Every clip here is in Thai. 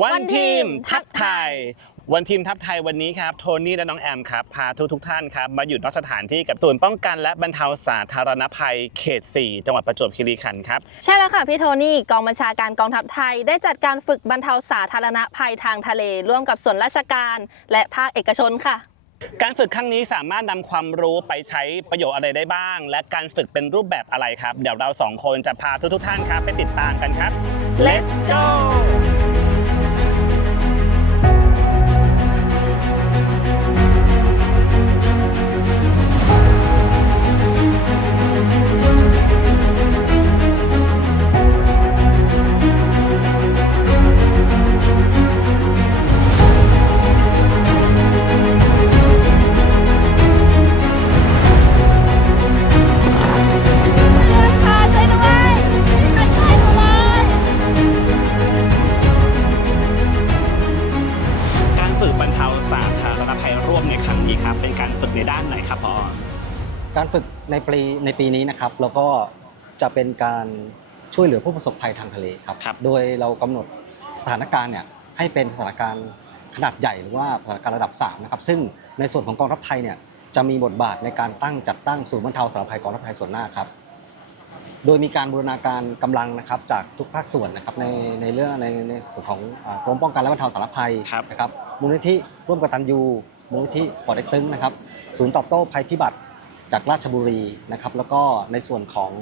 วันทีมทัพไทย วันทีมทัพไทยวันนี้ครับโทนี่และน้องแอมครับพาทุกทุกๆท่านครับมาอยู่นอกสถานที่กับศูนย์ป้องกันและบรรเทาสาธารณภัยเขต 4 จังหวัดประจวบคีรีขันธ์ครับ ใช่แล้วค่ะพี่โทนี่กองบัญชาการกองทัพไทย ได้จัดการฝึกบรรเทาสาธารณภัยทางทะเล ร่วมกับส่วนราชการ และภาคเอกชนค่ะการฝึกครั้งนี้สามารถนำความรู้ไปใช้ประโยชน์อะไรได้บ้าง และการฝึกเป็นรูปแบบอะไรครับ เดี๋ยวเราสองคนจะพาทุกทุกๆท่านครับไปติดตามกันครับ Let's go เป็นการฝึกในด้านไหนครับพอการฝึกในปีในปีนี้นะครับเราก็จะเป็นการช่วยเหลือผู้ประสบภัยทางทะเลครับครับโดยเรากำหนดสถานการณ์เนี่ยให้เป็นสถานการณ์ขนาดใหญ่หรือว่าสถานการณ์ระดับ3นะครับซึ่งในส่วนของกองทัพไทยเนี่ยจะมีบทบาทในการตั้งจัดตั้งศูนย์บรรเทาสาธารณภัยกองทัพไทยส่วนหน้าครับ โดยมีการบูรณาการกำลังนะครับจากทุกภาคส่วนนะครับในในเรื่องในในส่วนของอ่ากรมป้องกันและบรรเทาสาธารณภัยครับนะครับมูลนิธิร่วมกตัญญูมูลนิธิปอเต็กตึงนะครับ ศูนย์ตอบโต้ภัยพิบัติจากราชบุรีนะครับ แล้วก็ในส่วนของ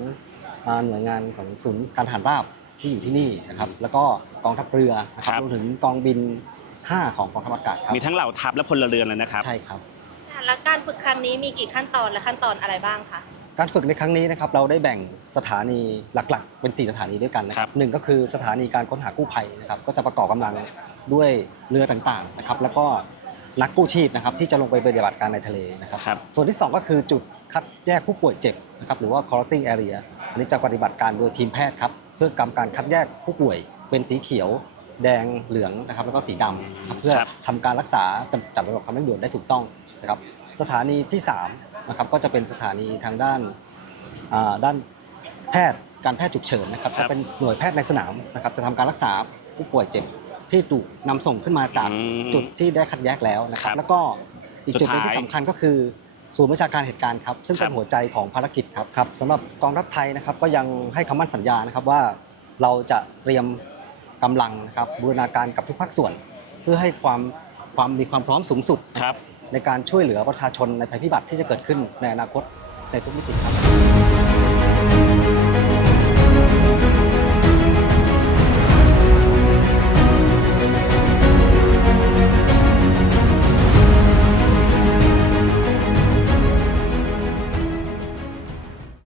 อ่าหน่วยงานของศูนย์การทหารราบที่อยู่ที่นี่นะครับ แล้วก็กองทัพเรือนะครับครับรวมถึงกองบิน 5 ของกองทัพอากาศครับ มีทั้งเหล่าทัพและพลเรือนเลยนะครับ ใช่ครับแล้วการฝึกครั้งนี้มีกี่ขั้นตอนและขั้นตอนอะไรบ้างคะการฝึกในครั้งนี้นะครับเราได้แบ่งสถานีหลักๆ เป็น 4 สถานีด้วยกันนะคครัรับบหนึ่งก็คือสถานีการค้นหากู้ภัยนะครับก็จะประกอบกำลังด้วยเรือต่างๆนะครับแล้วก็ นักกู้ชีพนะครับที่จะลงไปปฏิบัติการในทะเลนะครับครับ ส่วนที่ 2 ก็คือจุดคัดแยกผู้ป่วยเจ็บนะครับหรือว่า collecting area อันนี้จะปฏิบัติการโดยทีมแพทย์ครับเพื่อกำการคัดแยกผู้ป่วย เป็นสีเขียว แดงเหลืองนะครับแล้วก็สีดำครับเพื่อครับทำการรักษาจัดจัดระบบความเร่งด่วนได้ถูกต้องนะครับสถานีที่3นะครับก็จะเป็นสถานีทางด้านอ่าด้านแพทย์การแพทย์ฉุกเฉินนะครับครับจะเป็นหน่วยแพทย์ในสนามนะครับจะทำการรักษาผู้ป่วยเจ็บ ที่ถูกนำส่งขึ้นมาจากจุดที่ได้คัดแยกแล้วนะครับแล้วก็อีกจุดหนึงที่สำคัญก็คือศูนย์ประชาการเหตุการณ์ครับ ซึ่งเป็นหัวใจของภารกิจครับครับสำหรับกองทัพไทยนะครับก็ยังให้คำมั่นสัญญานะครับว่าเราจะเตรียมกำลังนะครับบูรณาการกับทุกภาคส่วน เพื่อให้ความความมีความพร้อมสูงสุด ครับ ในการช่วยเหลือประชาชนในภัยพิบัติที่จะเกิดขึ้นในอนาคตในทุกมิติครับ